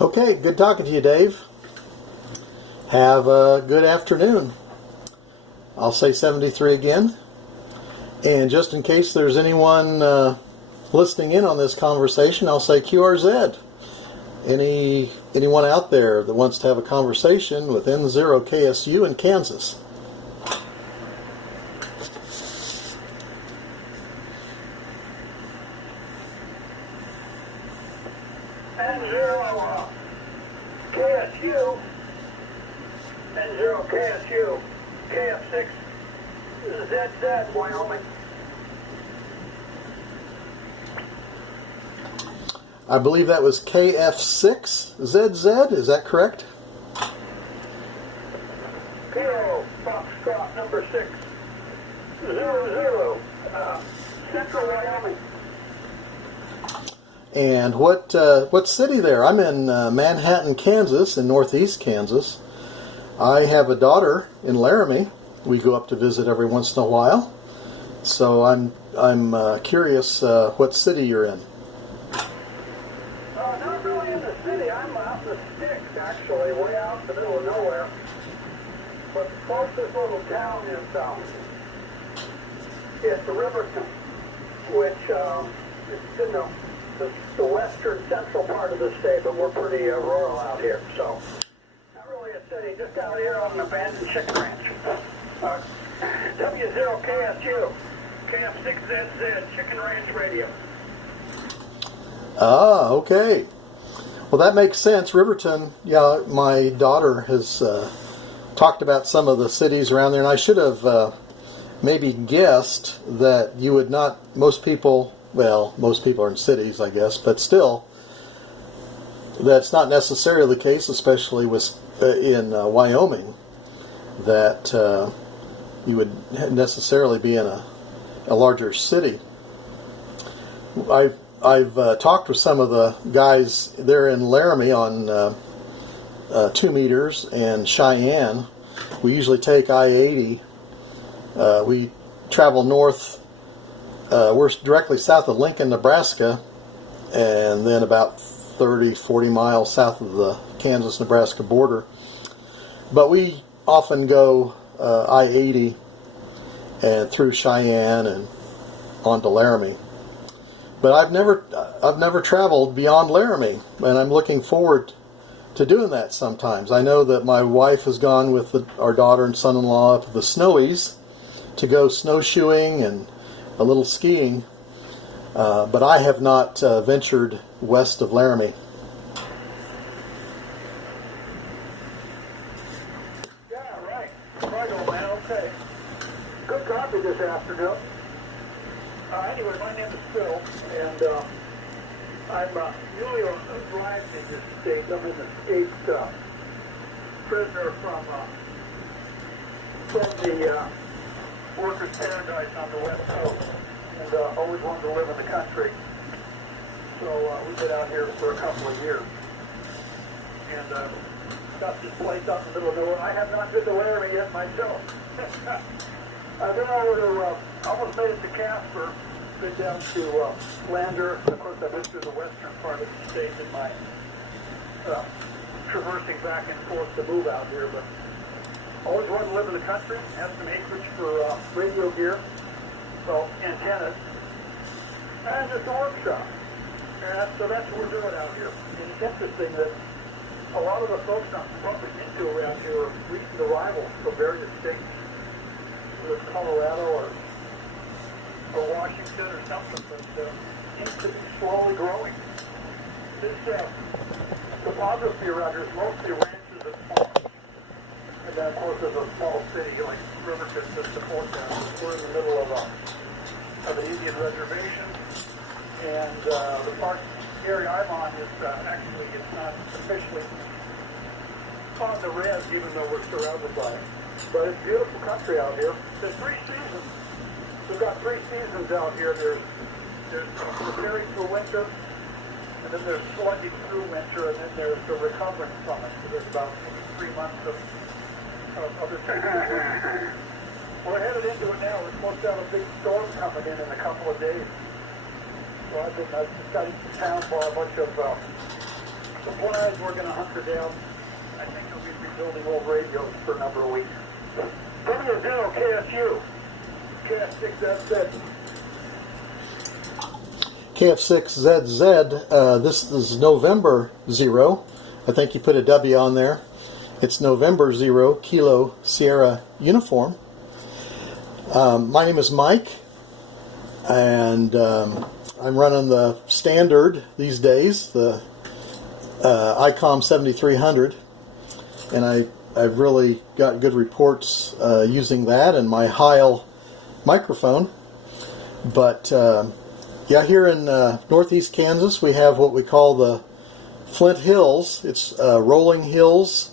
Okay, good talking to you, Dave. Have a good afternoon. I'll say 73 again. And just in case there's anyone listening in on this conversation, I'll say QRZ. Anyone out there that wants to have a conversation with N0 KSU in Kansas? N0 KSU, N0 KSU, KF6ZZ, Wyoming. I believe that was KF6ZZ, is that correct? Kilo, Foxtrot number 600, Central Wyoming. And what city there? I'm in Manhattan, Kansas, in northeast Kansas. I have a daughter in Laramie. We go up to visit every once in a while. So I'm curious what city you're in. Not really in the city. I'm out in the sticks, actually, way out in the middle of nowhere. But the closest little town is Riverton, which is in the western central part of the state, but we're pretty rural out here, so not really a city, just out here on an abandoned chicken ranch. W0KSU, KF6ZZ, Chicken Ranch Radio. Ah, okay. Well, that makes sense. Riverton, yeah, my daughter has talked about some of the cities around there, and I should have maybe guessed that you would not, most people are in cities, I guess, but still, that's not necessarily the case, especially in Wyoming, that you would necessarily be in a larger city. I've talked with some of the guys there in Laramie on 2 meters and Cheyenne. We usually take I-80. We travel north. We're directly south of Lincoln, Nebraska, and then about 30-40 miles south of the Kansas-Nebraska border. But we often go I-80 and through Cheyenne and on to Laramie. But I've never traveled beyond Laramie, and I'm looking forward to doing that sometimes. I know that my wife has gone with our daughter and son-in-law up to the Snowies to go snowshoeing and a little skiing, but I have not ventured west of Laramie. Yeah, right. Right, old man, okay. Good coffee this afternoon. Anyway, my name is Phil, and I'm newly arrived in this state. I'm an escaped prisoner from the workers' paradise on the west coast, and always wanted to live in the country. So we've been out here for a couple of years, and got this place out in the middle of nowhere. I have not been to Laramie yet myself. I've been over to, almost made it to Casper, been down to Lander. Of course, I've been through the western part of the state in my traversing back and forth to move out here, but always wanted to live in the country, have some acreage for radio gear, well, antennas, and just a workshop. And so that's what we're doing out here. And it's interesting that a lot of the folks I'm bumping into around here are recent arrivals from various states. Whether it's Colorado or Washington or something, but seems to be slowly growing. This topography around here is mostly ranches and farms. And then, of course, there's a small city like Riverton to support that. We're in the middle of an Indian reservation, and the area I'm on is actually, it's not officially on the res, even though we're surrounded by it. But it's beautiful country out here. There's 3 seasons. We've got 3 seasons out here. There's preparing for winter, and then there's slugging through winter, and then there's the recovering from it. So there's about 3 months of other things. We're headed into it now. We're supposed to have a big storm coming in a couple of days. So I've decided to town for a bunch of supplies, we're going to hunker down. I think they'll be rebuilding old radios for a number of weeks. W0 KSU, KF6ZZ. KF6ZZ, this is November 0. I think you put a W on there. It's November 0, Kilo Sierra Uniform. My name is Mike, and I'm running the standard these days, the ICOM 7300, and I've really got good reports using that and my Heil microphone. But yeah, here in northeast Kansas we have what we call the Flint Hills. It's rolling hills,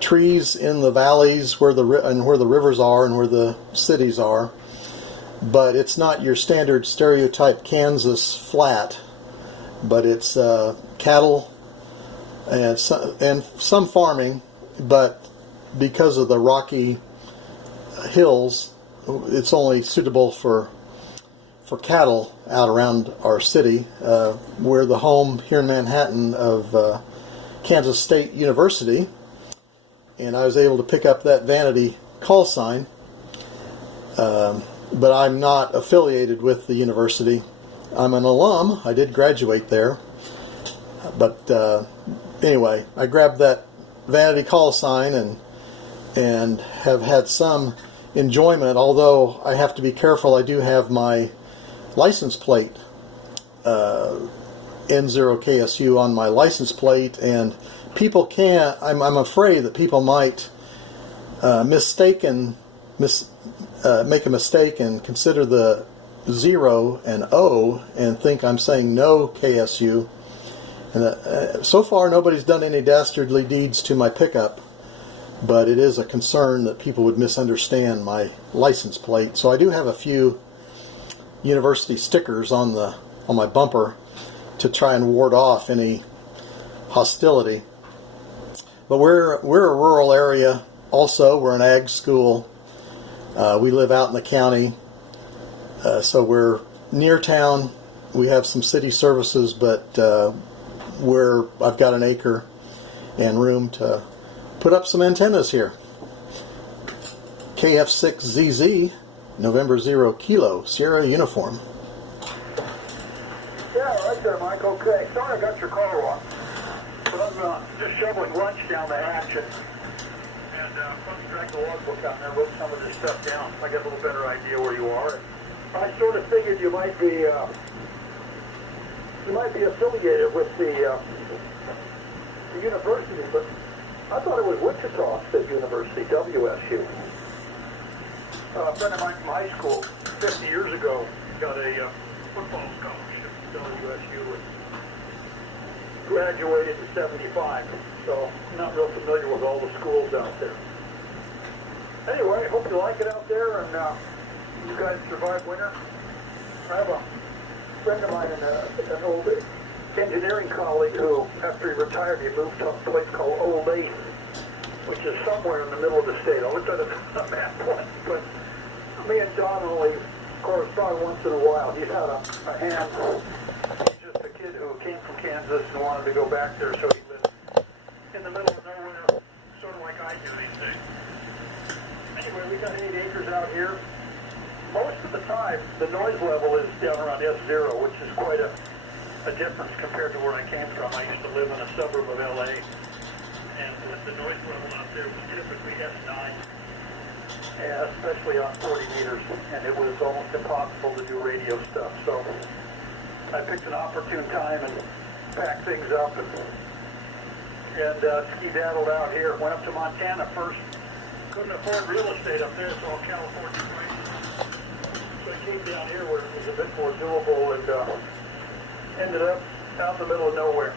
trees in the valleys where the rivers are and where the cities are. But it's not your standard stereotype Kansas flat, but it's cattle and some farming, but because of the rocky hills, it's only suitable for cattle out around our city. We're the home here in Manhattan of Kansas State University, and I was able to pick up that vanity call sign. But I'm not affiliated with the university. I'm an alum. I did graduate there. But anyway, I grabbed that vanity call sign and have had some enjoyment, although I have to be careful. I do have my license plate, N0KSU, on my license plate, and people can't, I'm afraid that people might make a mistake and consider the 0 and O and think I'm saying no KSU. And so far nobody's done any dastardly deeds to my pickup, but it is a concern that people would misunderstand my license plate. So I do have a few university stickers on my bumper to try and ward off any hostility. But we're a rural area also. We're an ag school. We live out in the county, so we're near town. We have some city services, but I've got an acre and room to put up some antennas here. KF6ZZ, November 0 Kilo Sierra Uniform. Yeah, right there, Mike. Okay. Sorry I got your call wrong, but I'm just shoveling lunch down the hatch and drag the logbook out and I wrote some of this stuff down. I get a little better idea where you are. I sort of figured you might be affiliated with the university, but I thought it was Wichita State University, WSU. A friend of mine from high school, 50 years ago, got a football scholarship at WSU and graduated in 75. So I'm not real familiar with all the schools out there. Anyway, hope you like it out there and you guys survive winter. I have a friend of mine, an old engineering colleague who, after he retired, he moved to a place called Olathe, which is somewhere in the middle of the state. I looked at it on a map once, but me and John only correspond once in a while. He's had a hand. He's just a kid who came from Kansas and wanted to go back there, so he lives in the middle of nowhere, sort of like I do these days. Anyway, we got 8 acres out here. Most of the time, the noise level is down around S0, which is quite a difference compared to where I came from. I used to live in a suburb of LA, and the noise level out there was typically S9, and especially on 40 meters, and it was almost impossible to do radio stuff. So I picked an opportune time and packed things up and skedaddled out here. Went up to Montana first. Couldn't afford real estate up there, so all California prices. So I came down here where it was a bit more doable and ended up out in the middle of nowhere.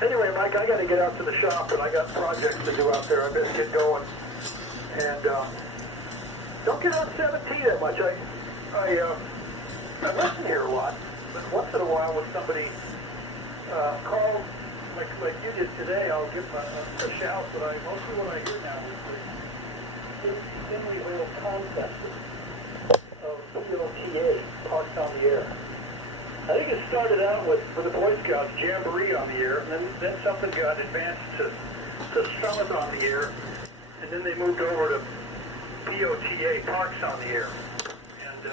Anyway, Mike, I got to get out to the shop, and I got projects to do out there. I better get going. And don't get on 17 that much. I listen here a lot, but once in a while when somebody calls, like you did today, I'll give a shout, but mostly what I hear now is the thinly veiled concept of PLTA, parked on the air. I think it started out with, for the Boy Scouts, Jamboree on the air, and then something got advanced to Summit on the air, and then they moved over to POTA, Parks on the air. And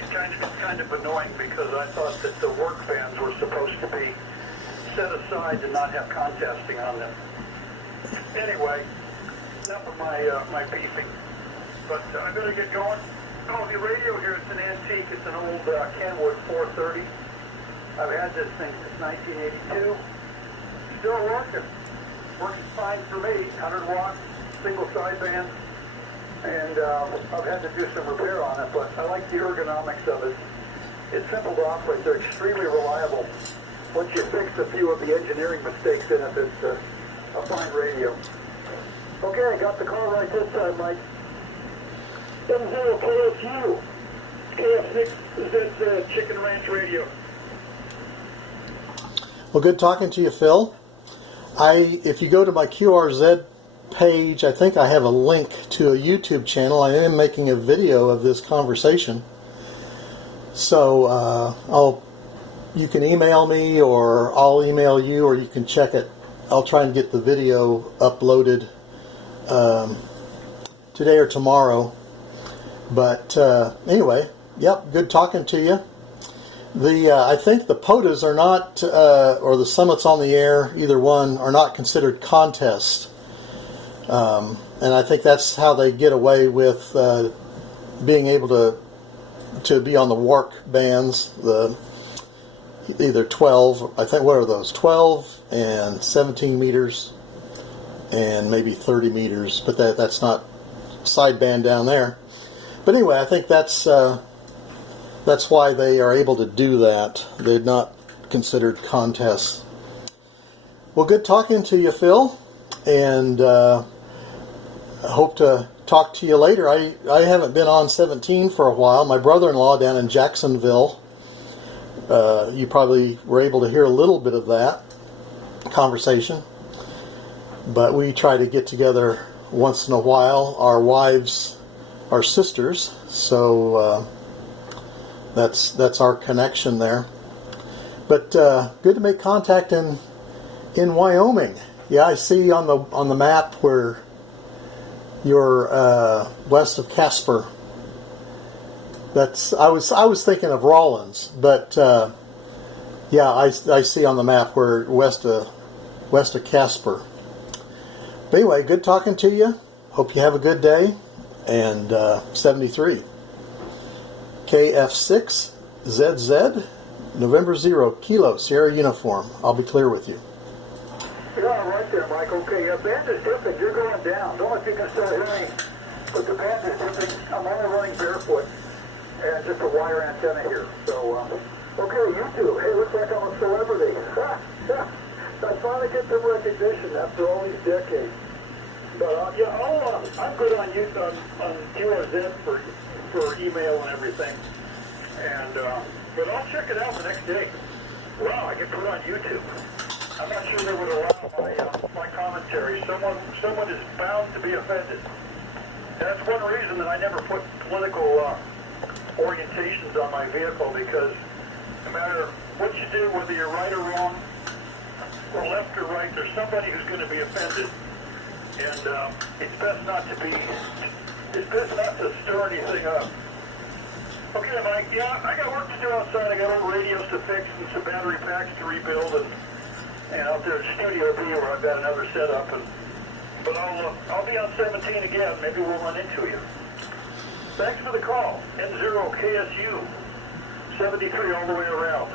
it's kind of annoying because I thought that the work bands were supposed to be set aside to not have contesting on them. Anyway, enough of my beefing. But I better get going. Oh, the radio here, it's an antique. It's an old Kenwood 430. I've had this thing since 1982. Still working. Working fine for me. 100 watt, single sideband. And I've had to do some repair on it, but I like the ergonomics of it. It's simple to operate. They're extremely reliable. Once you fix a few of the engineering mistakes in it, it's a fine radio. Okay, I got the call right this time, Mike. 70 KSU, KF6ZZ, Chicken Ranch Radio. Well, good talking to you, Phil. If you go to my QRZ page, I think I have a link to a YouTube channel. I am making a video of this conversation. So you can email me, or I'll email you, or you can check it. I'll try and get the video uploaded today or tomorrow. But anyway, yep, good talking to you. I think the POTAs are not, or the Summits on the Air, either one, are not considered contests. And I think that's how they get away with being able to be on the WARC bands, either 12, I think, what are those, 12 and 17 meters and maybe 30 meters, but that's not sideband down there. But anyway, I think that's why they are able to do that. They're not considered contests. Well, good talking to you, Phil, and I hope to talk to you later. I haven't been on 17 for a while. My brother-in-law down in Jacksonville, you probably were able to hear a little bit of that conversation, but we try to get together once in a while. Our wives are sisters, so that's our connection there. But good to make contact in Wyoming. Yeah, I see on the map where you're west of Casper. I was thinking of Rawlins, but yeah, I see on the map where west of Casper. But anyway, good talking to you. Hope you have a good day. And 73 KF6ZZ, November 0 Kilo Sierra Uniform. I'll be clear with you. Yeah, right there, Mike. Okay, band is dipping. You're going down. Don't know if you can still hear me, but the band is dipping. I'm only running barefoot and just a wire antenna here. So, okay, YouTube. Hey, looks like I'm a celebrity. I finally get some recognition after all these decades. But yeah, I'm good on YouTube, on QRZ for email and everything. And but I'll check it out the next day. Wow, I get put on YouTube. I'm not sure they would allow my commentary. Someone is bound to be offended. And that's one reason that I never put political orientations on my vehicle, because no matter what you do, whether you're right or wrong, or left or right, there's somebody who's going to be offended. And it's best not to stir anything up. Okay, Mike, yeah, I got work to do outside. I got old radios to fix and some battery packs to rebuild, and out there at Studio B where I've got another setup. But I'll be on 17 again. Maybe we'll run into you. Thanks for the call. N0 KSU 73 all the way around.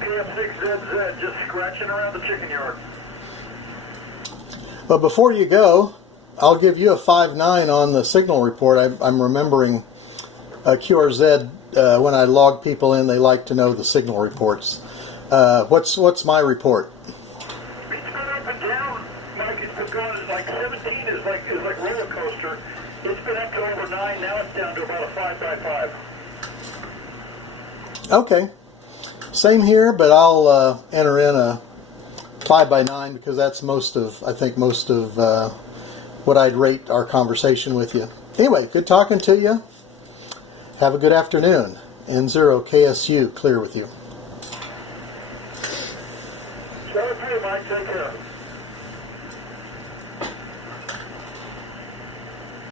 KF6ZZ just scratching around the chicken yard. But before you go, I'll give you a 5.9 on the signal report. I'm remembering QRZ, when I log people in, they like to know the signal reports. What's my report? It's been up and down, Mike. It's been going like 17 is like roller coaster. It's been up to over 9. Now it's down to about a 5x5. Okay, same here, but I'll enter in a 5x9 because that's most of what I'd rate our conversation with you. Anyway, good talking to you. Have a good afternoon. N0 KSU, clear with you. Okay, Mike, take care.